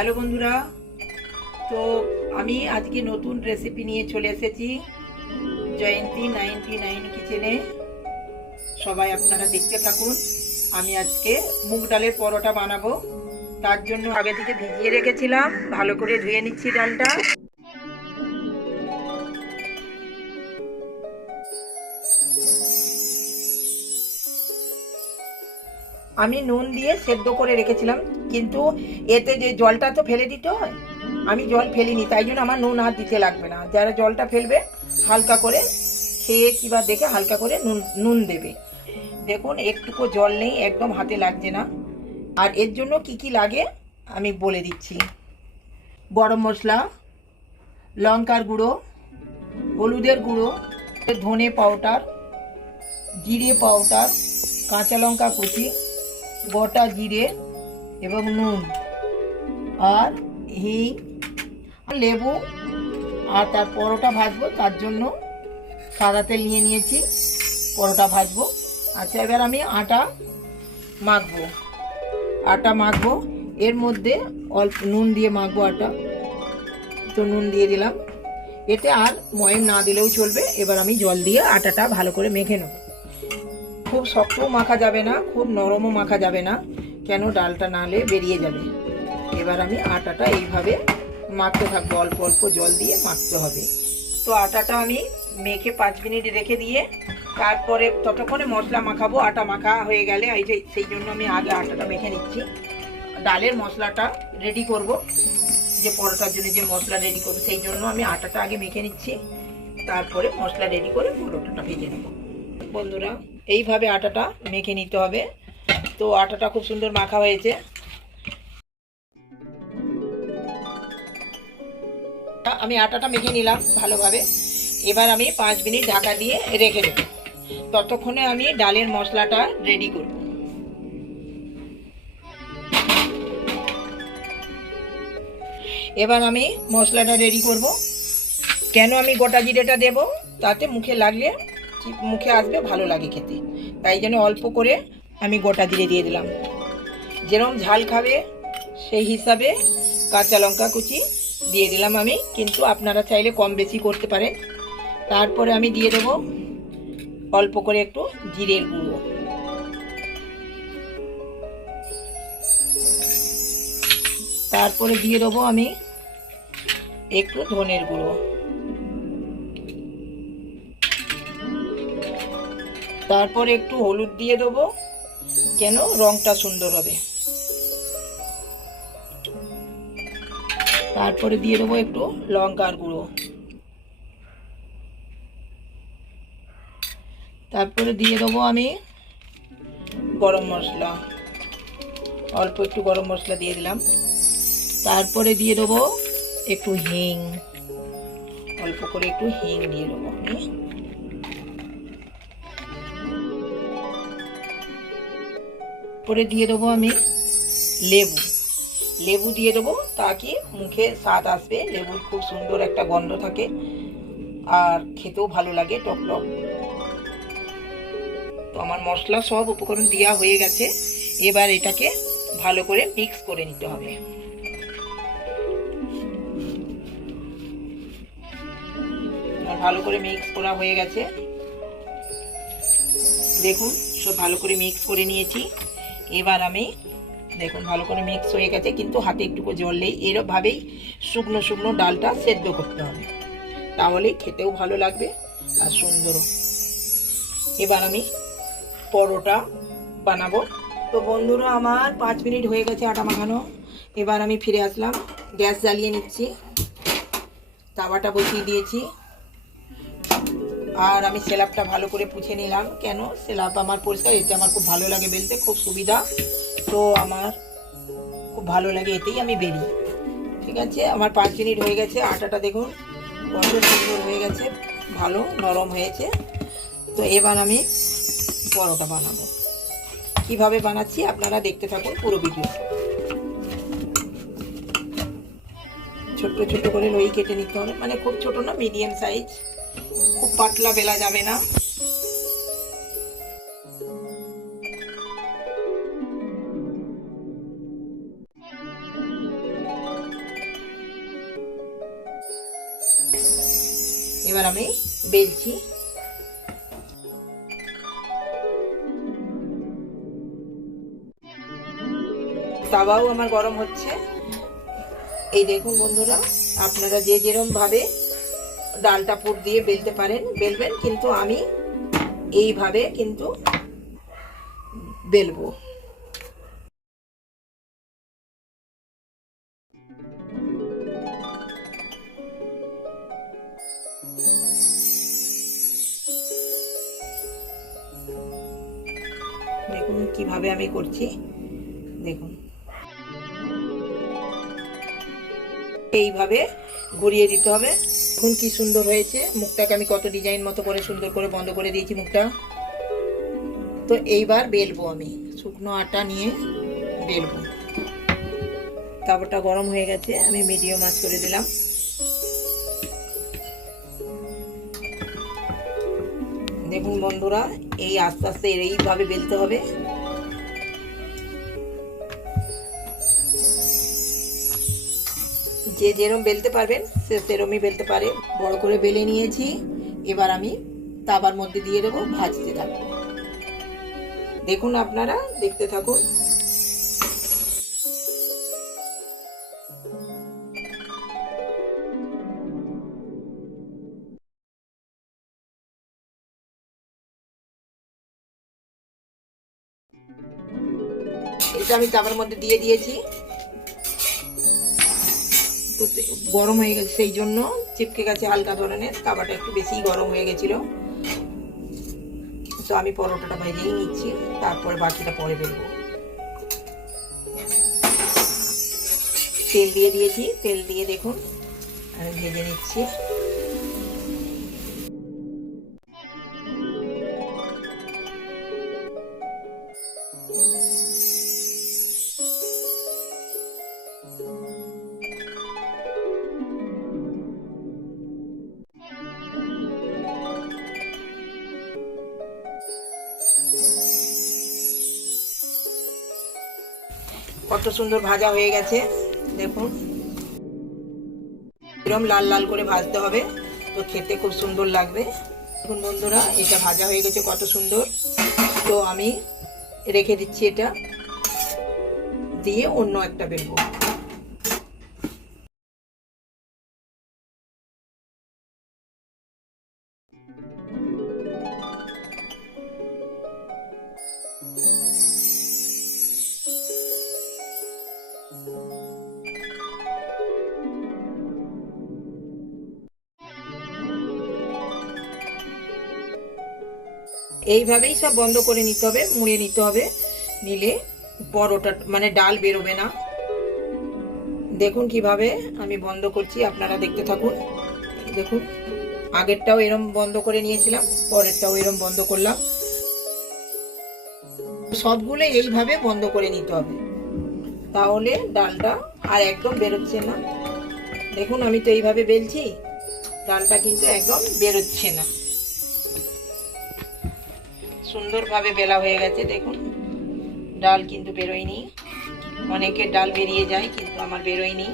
Hello বন্ধুরা, তো আমি আজকে নতুন রেসিপি নিয়ে চলে এসেছি জয়ন্তী 99 কিচেনে। সবাই আপনারা দেখতে থাকুন। আমি আজকে মুগ ডালের পরোটা বানাবো। তার জন্য আগে থেকে ভিজিয়ে রেখেছিলাম, ভালো করে ধুয়ে নিচ্ছি ডালটা। আমি নুন দিয়ে সেদ্ধ করে রেখেছিলাম, কিন্তু এতে যে জলটা তো ফেলে দিতে হয়, আমি জল ফেলিনি, তাই জন্য আমার নুন আর দিতে লাগবে না। যারা জলটা ফেলবে হালকা করে খেয়ে কিবা দেখে হালকা করে নুন নুন দেবে। দেখুন একটুকু জল নেই, একদম হাতে লাগছে না। আর এর জন্য কি কি লাগে আমি বলে দিচ্ছি। গরম মশলা, লঙ্কার গুঁড়ো, হলুদের গুঁড়ো, ধনে পাউডার, জিরে পাউডার, কাঁচা লঙ্কা কুচি, গোটা জিরে এবং নুন আর হিং, লেবু। আর তার পরোটা ভাজবো, তার জন্য সাদা তেল নিয়ে নিয়েছি, পরোটা ভাজবো। আচ্ছা, এবার আমি আটা মাখবো। এর মধ্যে অল্প নুন দিয়ে মাখবো আটা। তো নুন দিয়ে দিলাম, এতে আর ময়ম না দিলেও চলবে। এবার আমি জল দিয়ে আটাটা ভালো করে মেখে নেব। খুব শক্তও মাখা যাবে না, খুব নরমও মাখা যাবে না, কেন ডালটা নালে বেরিয়ে যাবে। এবার আমি আটাটা এইভাবে মাখতে থাকবো, অল্প অল্প জল দিয়ে মাখতে হবে। তো আটাটা আমি মেখে 5 মিনিট রেখে দিয়ে তারপরে ততক্ষণে মশলা মাখাবো। আটা মাখা হয়ে গেলে এই যে সেই জন্য আমি আগে আটাটা মেখে নিচ্ছি। ডালের মশলাটা রেডি করব, যে পরোটার জন্য যে মশলা রেডি করবো, সেই জন্য আমি আটাটা আগে মেখে নিচ্ছি, তারপরে মশলা রেডি করে পরোটাটা ভেজে নেব। বন্ধুরা, এইভাবে আটাটা মেখে নিতে হবে। তো আটাটা খুব সুন্দর মাখা হয়েছে। আমি আটাটা মেখে নিলাম ভালোভাবে। এবার আমি 5 মিনিট ঢাকা দিয়ে রেখে দেব। ততক্ষণে আমি ডালের মশলাটা রেডি করব। এবার আমি মশলাটা রেডি করব। কেন আমি গোটা জিরেটা দেব, তাতে মুখে লাগলে মুখে আসবে, ভালো লাগে খেতে। তাই জন্য অল্প করে আমি গোটা জিরে দিয়ে দিলাম। যেরকম ঝাল খাবে সেই হিসাবে কাঁচা লঙ্কা কুচি দিয়ে দিলাম আমি, কিন্তু আপনারা চাইলে কম বেশি করতে পারেন। তারপরে আমি দিয়ে দেবো অল্প করে একটু জিরের গুঁড়ো, তারপরে দিয়ে দেবো আমি একটু ধনের গুঁড়ো, তারপরে একটু হলুদ দিয়ে দেবো, কেন রংটা সুন্দর হবে। তারপরে দিয়ে দেবো একটু লঙ্কার গুঁড়ো, তারপরে দিয়ে দেবো আমি গরম মশলা, অল্প একটু গরম মশলা দিয়ে দিলাম। তারপরে দিয়ে দেবো একটু হিং, অল্প করে একটু হিং দিয়ে দেবো আমি। পরে দিয়ে দেবো আমি লেবু দিয়ে দেবো, তাকে মুখে স্বাদ আসবে। লেবুর খুব সুন্দর একটা গন্ধ থাকে, আর খেতেও ভালো লাগে, টক টক। তো আমার মশলা সব উপকরণ দেওয়া হয়ে গেছে। এবার এটাকে ভালো করে মিক্স করে নিতে হবে। ভালো করে মিক্স করা হয়ে গেছে, দেখুন সব ভালো করে মিক্স করে নিয়েছি। এবার আমি দেখুন ভালো করে মিক্স হয়ে গেছে, কিন্তু হাতে একটুকু জল নেই। এরকমভাবেই শুকনো শুকনো ডালটা সেদ্ধ করতে হবে, তাহলেই খেতেও ভালো লাগবে আর সুন্দরও। এবার আমি পরোটা বানাবো। তো বন্ধুরা, আমার 5 মিনিট হয়ে গেছে আটা মাখানো। এবার আমি ফিরে আসলাম, গ্যাস জ্বালিয়ে নিচ্ছি, তাওয়াটা বসিয়ে দিয়েছি। আর আমি স্ল্যাবটা ভালো করে পুছে নিলাম, কেন স্ল্যাব আমার পরিষ্কার, এতে আমার খুব ভালো লাগে বেলতে, খুব সুবিধা। তো আমার খুব ভালো লাগে, এতেই আমি বেরি। ঠিক আছে, আমার 5 মিনিট হয়ে গেছে। আটাটা দেখুন কত সুন্দর হয়ে গেছে, ভালো নরম হয়েছে। তো এবার আমি পরোটা বানাবো। কিভাবে বানাচ্ছি আপনারা দেখতে থাকুন পুরো ভিডিও। ছোট্ট ছোট্ট করে লই কেটে নিতে হবে, মানে খুব ছোট না, মিডিয়াম সাইজ, খুব পাতলা বেলা যাবে না। আমি বেলছি। তাওয়াও আমার গরম হচ্ছে। এই দেখুন বন্ধুরা, আপনারা যে যেরকম ভাবে ডালটা পুর দিয়ে বেলতে পারেন বেলবেন, কিন্তু আমি এইভাবে কিন্তু বেলবো। দেখুন কিভাবে আমি করছি, দেখুন এইভাবে ঘুরিয়ে দিতে হবে। দেখুন কি সুন্দর হয়েছে। মুখটাকে আমি কত ডিজাইন মতো করে সুন্দর করে বন্ধ করে দিয়েছি মুখটা। তো এইবার বেলবো, আমি শুকনো আটা নিয়ে বেলবো। তাওয়াটা গরম হয়ে গেছে, আমি মিডিয়াম আঁচ করে দিলাম। দেখুন বন্ধুরা, এই আস্তে আস্তে এইভাবে বেলতে হবে। যে যেরকম বেলতে পারবেন সে সেরমই বেলতে পারে। বড় করে বেলে নিয়েছি, এবার আমি তাওয়ার মধ্যে দিয়ে দেবো, ভাজতে থাকবো। দেখুন আপনারা দেখতে থাকুন। এটা আমি তাওয়ার মধ্যে দিয়ে দিয়েছি, তো গরম হয়ে গেছে, সেই জন্য চিপকে গেছে হালকা ধরনের। তাওয়াটা একটু বেশি গরম হয়ে গেছিল। তো আমি পরোটাটা ভেজেই নিচ্ছি, তারপরে বাকিটা পরে বেলবো। তেল দিয়ে দিয়েছি, তেল দিয়ে দেখুন আমি ভেজে নিচ্ছি। কত সুন্দর ভাজা হয়ে গেছে দেখুন। এরকম লাল লাল করে ভাজতে হবে, তো খেতে খুব সুন্দর লাগবে। দেখুন বন্ধুরা, এটা ভাজা হয়ে গেছে কত সুন্দর। তো আমি রেখে দিচ্ছি, এটা দিয়ে অন্য একটা বেলবো। এইভাবেই সব বন্ধ করে নিতে হবে, মুড়ে নিতে হবে, নিলে পরোটা মানে ডাল বেরোবে না। দেখুন কিভাবে আমি বন্ধ করছি, আপনারা দেখতে থাকুন। দেখুন আগেরটাও এরম বন্ধ করে নিয়েছিলাম, পরেরটাও এরম বন্ধ করলাম। সবগুলো এইভাবে বন্ধ করে নিতে হবে, তাহলে ডালটা আর একদম বেরোচ্ছে না। দেখুন আমি তো এইভাবে বেলছি, ডালটা কিন্তু একদম বেরোচ্ছে না। সুন্দরভাবে বেলা হয়ে গেছে। দেখুন ডাল কিন্তু বেরোয়নি। অনেকের ডাল বেরিয়ে যায়, কিন্তু আমার বেরোয়নি।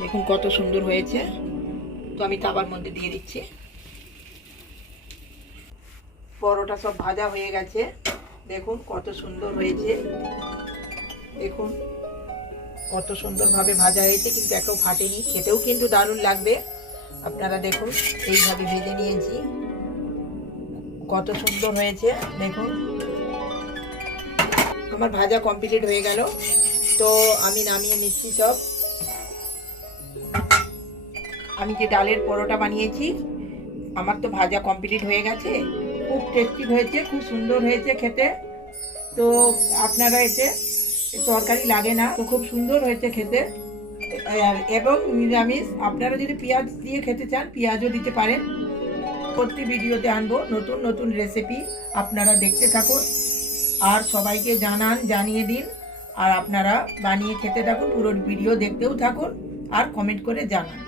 দেখুন কত সুন্দর হয়েছে। তো আমি তাওয়ার মধ্যে দিয়ে দিচ্ছি। পরোটা সব ভাজা হয়ে গেছে, দেখুন কত সুন্দর হয়েছে। দেখুন কত সুন্দরভাবে ভাজা হয়েছে, কিন্তু একটাও ফাটেনি। খেতেও কিন্তু দারুণ লাগবে। আপনারা দেখুন এইভাবে ভেজে নিয়েছি, কত সুন্দর হয়েছে। দেখুন আমার ভাজা কমপ্লিট হয়ে গেল, তো আমি নামিয়ে নিচ্ছি সব। আমি যে ডালের পরোটা বানিয়েছি, আমার তো ভাজা কমপ্লিট হয়ে গেছে। খুব টেস্টি হয়েছে, খুব সুন্দর হয়েছে খেতে। তো আপনারা এতে তরকারি লাগে না, তো খুব সুন্দর হয়েছে খেতে। এবং নিরামিষ, আপনারা যদি পেঁয়াজ দিয়ে খেতে চান পেঁয়াজও দিতে পারেন। প্রতি ভিডিওতে আনবো নতুন নতুন রেসিপি, আপনারা দেখতে থাকুন আর সবাইকে জানিয়ে দিন। আর আপনারা বানিয়ে খেতে থাকুন, পুরো ভিডিও দেখতেও থাকুন আর কমেন্ট করে জানান।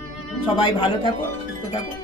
সবাই ভালো থাকুন, সুস্থ থাকুন।